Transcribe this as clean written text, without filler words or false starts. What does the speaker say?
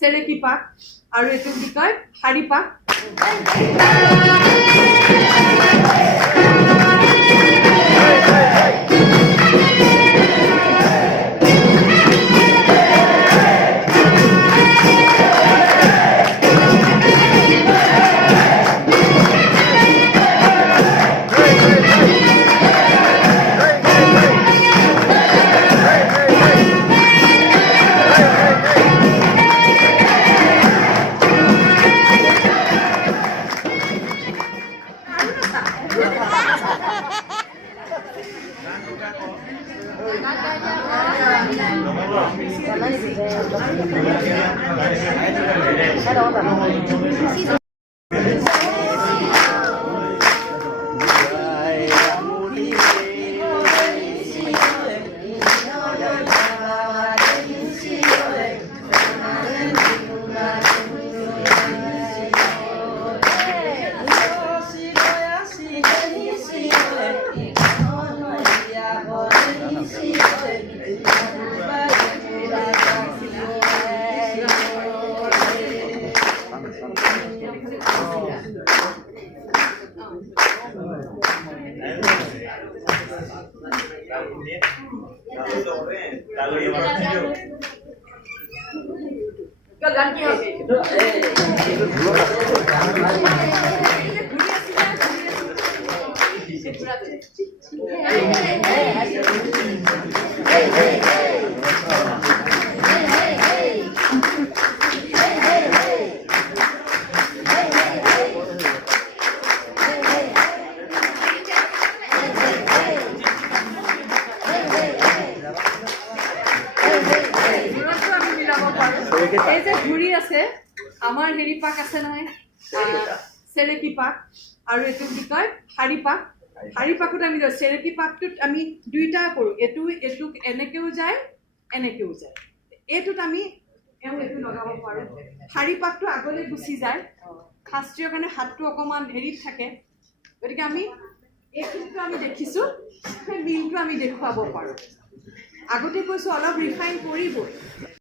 চেৰেকি পাক আৰু এইটো কি কয় শাৰী পাক। এই যে ঘূৰি আছে আমাৰ হেৰি পাক আছে নহয় চেৰেকি পাক আৰু এইটো কি কয় শাৰী পাক। শাৰী পাকত আমি চেৰেকি পাকটোত আমি দুইটা কৰোঁ, এইটোক এনেকেও যায় এনেকেও যায়। এইটোত আমি এইটো লগাব পাৰোঁ। শাৰী পাকটো আগলৈ গুচি যায়, শাস্ত্ৰীয় কাৰণে হাতটো অকণমান হেৰিত থাকে, গতিকে আমি এইখিনিতো আমি দেখিছোঁ, সেই মিলটো আমি দেখুৱাব পাৰোঁ। আগতে কৈছোঁ অলপ ৰিফাইন কৰিবই।